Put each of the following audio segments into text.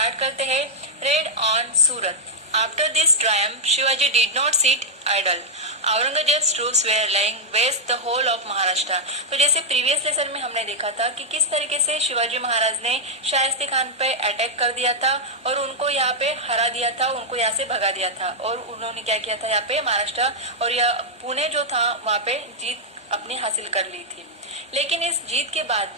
Start करते हैं raid on Surat. After this triumph Shivaji did not sit idle. Aurangzeb's troops were lying waste the whole of Maharashtra. तो जैसे previous lesson में हमने देखा था कि किस तरीके से शिवाजी महाराज ने शाइस्ते खान पे अटैक कर दिया था और उनको यहाँ पे हरा दिया था, उनको यहाँ से भगा दिया था और उन्होंने क्या किया था, यहाँ पे महाराष्ट्र और यह पुणे जो था वहाँ पे जीत अपनी हासिल कर ली थी। लेकिन इस जीत के बाद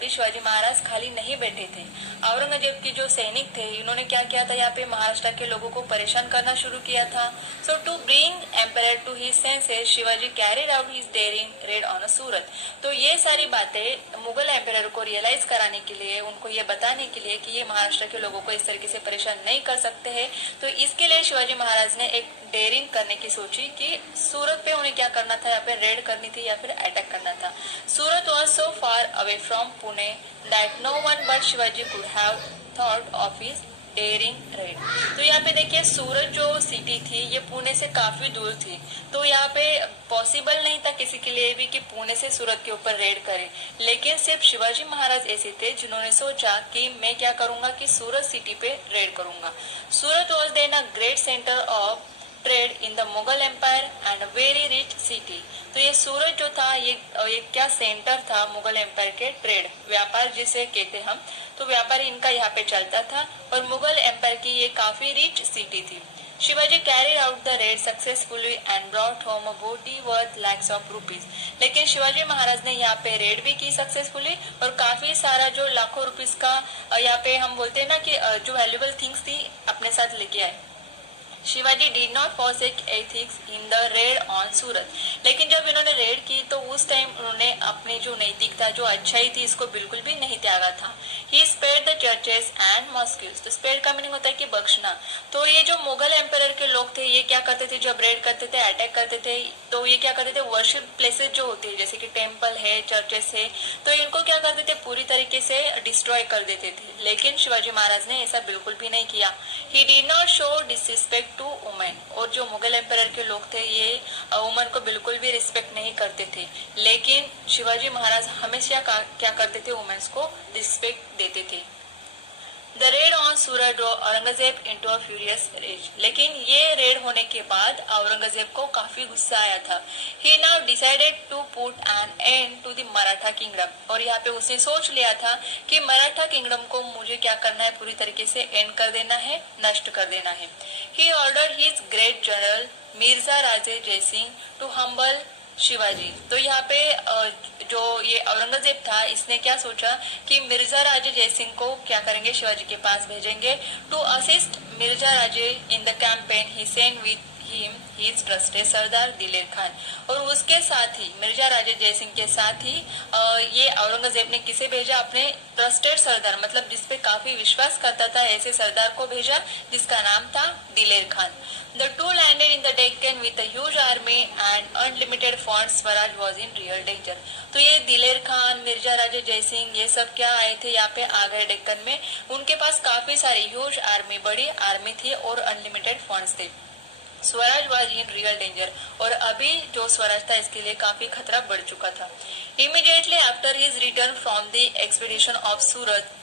भी शिवाजी महाराज खाली नहीं बैठे थे। औरंगजेब के जो सैनिक थे इन्होंने क्या किया था, यहाँ पे महाराष्ट्र के लोगों को परेशान करना शुरू किया था। So to bring emperor to his senses Shivaji carried out his daring raid on Surat. तो ये सारी बातें मुगल एम्परर को रियलाइज कराने के लिए, उनको ये बताने के लिए कि ये महाराष्ट्र के लोगों को इस तरीके से परेशान नहीं कर सकते हैं, तो इसके लिए शिवाजी महाराज ने एक डेयरिंग करने की सोची कि सूरत पे उन्हें क्या करना था, यहाँ पे रेड करनी थी या फिर अटैक करना था। Surat was so far away from Pune that no one but Shivaji could have thought of his daring raid. तो यहाँ पे देखिए सूरत जो सिटी थी ये पुणे से काफी दूर थी, तो यहाँ पे पॉसिबल नहीं था किसी के लिए भी कि पुणे से सूरत के ऊपर रेड करे। लेकिन सिर्फ शिवाजी महाराज ऐसे थे जिन्होंने सोचा कि मैं क्या करूंगा कि सूरत सिटी पे रेड करूंगा। Surat was then a great centre of trade in the Mughal empire and very rich city. तो ये सूरत जो था ये क्या सेंटर था मुगल एम्पायर के, ट्रेड व्यापार जिसे कहते हम, तो व्यापार इनका यहाँ पे चलता था और मुगल एम्पायर की ये काफी रिच सिटी थी। Shivaji carried out the raid successfully and brought home a booty worth lakhs of rupees. लेकिन शिवाजी महाराज ने यहाँ पे रेड भी की सक्सेसफुली और काफी सारा जो लाखों रुपीज का यहाँ पे हम बोलते हैं ना कि जो वैल्यूएबल थिंग्स थी अपने साथ लेके आए। Shivaji did not forsake ethics in the raid on Surat. लेकिन जब इन्होंने रेड की तो उस टाइम उन्होंने अपनी जो नैतिकता, जो अच्छाई थी, इसको बिल्कुल भी नहीं त्यागा था। ही स्पेयर्ड द चर्चेस एंड मॉस्क्यूज। तो स्पेयर का मीनिंग होता है कि बख्शना। तो ये जो मुगल एम्पायर के लोग थे ये क्या करते थे, जब रेड करते थे, अटैक करते थे, तो ये क्या करते थे, वर्शिप प्लेसेस जो होती है जैसे कि टेम्पल है, चर्चेस है, तो इनको क्या करते थे, पूरी तरीके से डिस्ट्रॉय कर देते थे। लेकिन शिवाजी महाराज ने ऐसा बिल्कुल भी नहीं किया। He did not show disrespect to women. और जो मुगल एम्पायर के लोग थे ये वुमेन को बिल्कुल भी रिस्पेक्ट नहीं करते थे, लेकिन शिवाजी महाराज हमेशा क्या करते थे, वुमेन्स को रिस्पेक्ट देते थे। The raid on Surat drew Aurangzeb into a furious rage. लेकिन ये रेड होने के बाद औरंगजेब को काफी गुस्सा आया था। He now decided to put an end to the Maratha kingdom. और यहाँ पे उसने सोच लिया था कि मराठा किंगडम को मुझे क्या करना है, पूरी तरीके से एंड कर देना है, नष्ट कर देना है। He order his great general Mirza Raje Jaisingh to humble Shivaji. तो यहाँ पे जो ये औरंगजेब था इसने क्या सोचा कि मिर्जा राजे जयसिंह को क्या करेंगे, शिवाजी के पास भेजेंगे। To assist Mirza Raje in the campaign he sent with him his trusted sardar Diler Khan. और उसके साथ ही मिर्जा राजे जयसिंह के साथ ही ये औरंगजेब ने किसे भेजा, अपने ट्रस्टेड सरदार, मतलब जिसपे काफी विश्वास करता था, ऐसे सरदार को भेजा जिसका नाम था दिलेर Khan. The two landed in the Deccan with a huge army and unlimited funds. Swaraj was in real danger. तो ये दिलेर खान, मिर्जा राजे जयसिंह, ये सब क्या आए थे, यहाँ पे आ गए डेक्कन में। उनके पास काफी सारी ह्यूज आर्मी, बड़ी आर्मी थी और अनलिमिटेड फंड्स थे। Swaraj was in real danger. और अभी जो स्वराज था इसके लिए काफी खतरा बढ़ चुका था। Immediately after his return from the expedition of Surat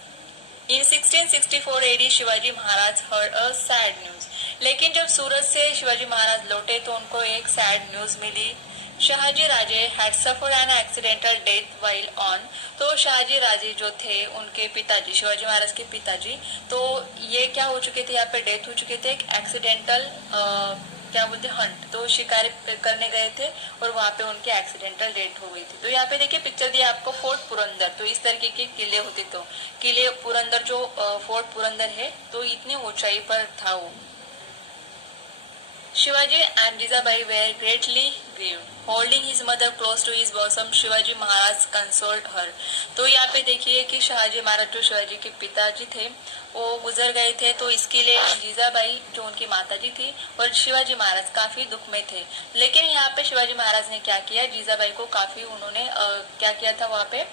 in 1664 AD Shivaji Maharaj heard a sad news. लेकिन जब सूरत से शिवाजी महाराज लौटे तो उनको एक सैड न्यूज मिली। Shahaji Raje had suffered an accidental death while on. तो शाहजी राजे जो थे उनके पिताजी, शिवाजी महाराज के पिताजी, तो ये क्या हो चुके थे, यहाँ पे डेथ हो चुके थे, एक एक्सीडेंटल क्या बोलते हंट, तो शिकार करने गए थे और वहाँ पे उनकी एक्सीडेंटल डेथ हो गई थी। तो यहाँ पे देखिए पिक्चर दिया आपको फोर्ट पुरंदर। तो इस तरीके के किले होते, तो किले पुरंदर जो फोर्ट पुरंदर है तो इतनी ऊंचाई पर था वो। Shivaji and Jijabai were greatly grieved holding his mother close to his bosom. Shivaji Maharaj consoled her. तो यहाँ पे देखिए कि शाहजी महाराज जो शिवाजी के पिताजी थे वो गुजर गए थे, तो इसके लिए जीजाबाई जो उनकी माताजी थी और शिवाजी महाराज काफी दुख में थे। लेकिन यहाँ पे शिवाजी महाराज ने क्या किया, जीजाबाई को काफी उन्होंने क्या किया था, वहाँ पे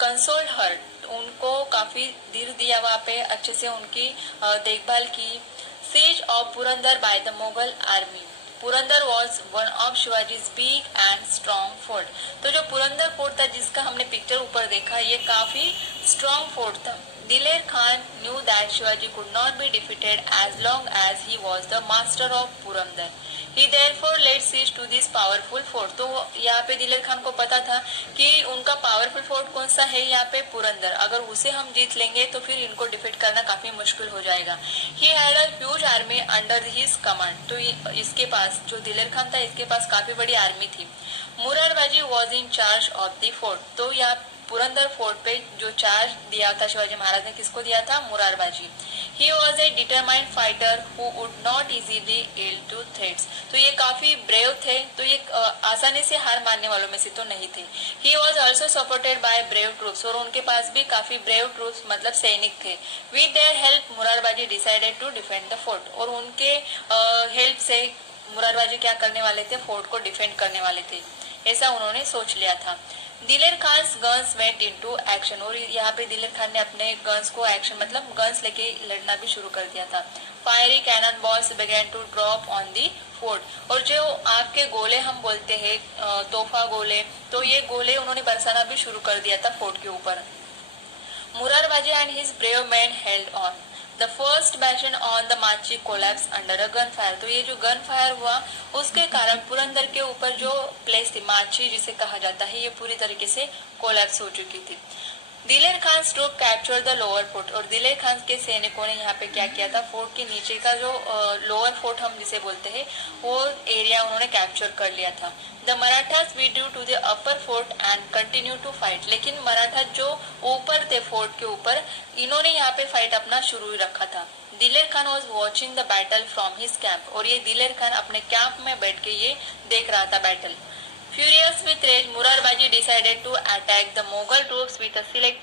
कंसोल्ड हर, उनको काफी धीर दिया, वहाँ पे अच्छे से उनकी देखभाल की। Siege of Purandar by the Mughal army. Purandar was one of Shivaji's big and strong fort. तो जो पुरंदर फोर्ट था जिसका हमने पिक्चर ऊपर देखा, ये काफी स्ट्रॉन्ग फोर्ट था। Diler Khan knew that Shivaji could not be defeated as long as he was the master of Purandar. He therefore laid siege to this powerful fort. तो यहाँ पे दिलेर खान को पता था कि उनका पावरफुल फोर्ट कौन सा है, यहाँ पे पुरंदर, अगर उसे हम जीत लेंगे तो फिर इनको डिफीट करना काफी मुश्किल हो जाएगा. He had a huge army under his command. तो इसके पास जो दिलेर खान था, इसके पास काफी बड़ी आर्मी थी. Murarbaji was in charge of the fort. तो यहाँ पुरंदर फोर्ट पे जो चार्ज दिया था शिवाजी महाराज ने, किसको दिया था? Murarbaji. He was a determined fighter who would not easily yield to threats. तो ये काफी ब्रेव थे, तो ये आसानी से हार मानने वालों में से तो नहीं थे. He was also supported by brave troops. और उनके पास भी काफी ब्रेव ट्रूप्स मतलब सैनिक थे. With their help Murarbaji decided to defend the fort. और उनके हेल्प से मुरारबाजी क्या करने वाले थे? फोर्ट को डिफेंड करने वाले थे, ऐसा उन्होंने सोच लिया था. दिलेर Khan guns went into action. और यहाँ पे दिलेर खान ने अपने गन्स को एक्शन मतलब गन्स लेके लड़ना भी शुरू कर दिया था. Fiery cannon balls began to drop on the fort. और जो आपके गोले हम बोलते हैं तोहफा गोले, तो ये गोले उन्होंने बरसाना भी शुरू कर दिया था फोर्ट के ऊपर. Murarbaji and his brave man held on. The first bastion on the machi collapse under a gun fire. तो ये जो गन फायर हुआ उसके कारण पुरंदर के ऊपर जो प्लेस थी माची जिसे कहा जाता है, ये पूरी तरीके से कोलैप्स हो चुकी थी. Diler Khan troop capture the lower fort. और दिलेर खान के सैनिकों ने यहाँ पे क्या किया था? फोर्ट के नीचे का जो लोअर फोर्ट हम जिसे बोलते हैं, वो एरिया उन्होंने कैप्चर कर लिया था. The Marathas withdrew to the upper fort and continue to fight. लेकिन मराठा जो ऊपर थे फोर्ट के ऊपर, इन्होंने यहाँ पे फाइट अपना शुरू रखा था. दिलेर Khan was watching the battle from his camp. और ये दिलेर खान अपने कैंप में बैठ के ये देख रहा था battle. Furious with rage, Murarbaji decided to attack the Mughal troops with a select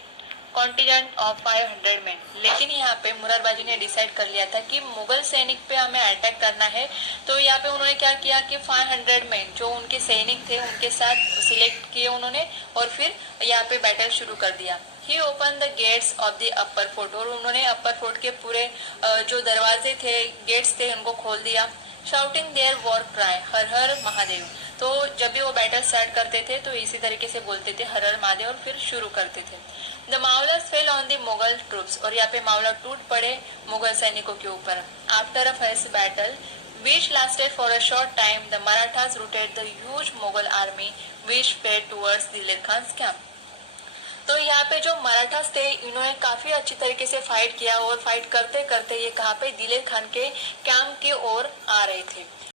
contingent of 500 men. लेकिन यहाँ पे मुरारबाजी ने डिसाइड कर लिया था कि मुगल सैनिक पे हमें अटैक करना है. तो यहाँ पे उन्होंने क्या किया कि 500 मैन जो उनके सैनिक थे उनके साथ सिलेक्ट किए उन्होंने, और फिर यहाँ पे बैटल शुरू कर दिया. He opened the gates of the upper fort. और उन्होंने अपर फोर्ट के पूरे जो दरवाजे थे, गेट्स थे, उनको खोल दिया. Shouting their war cry, हर हर महादेव. तो जब भी वो बैटल स्टार्ट करते थे तो इसी तरीके से बोलते थे हर हर महादेव, और फिर शुरू करते थे. The Mavlers fell on the Mughal troops. और यहाँ पे मावला टूट पड़े मुगल सैनिकों के ऊपर. After a first battle which lasted for a short time, the Marathas routed the huge Mughal army which fled towards Diler Khan's camp. तो यहाँ पे जो मराठास थे इन्होंने काफी अच्छी तरीके से फाइट किया, और फाइट करते करते ये कहाँ पे दिलेर खान के कैंप की ओर आ रहे थे.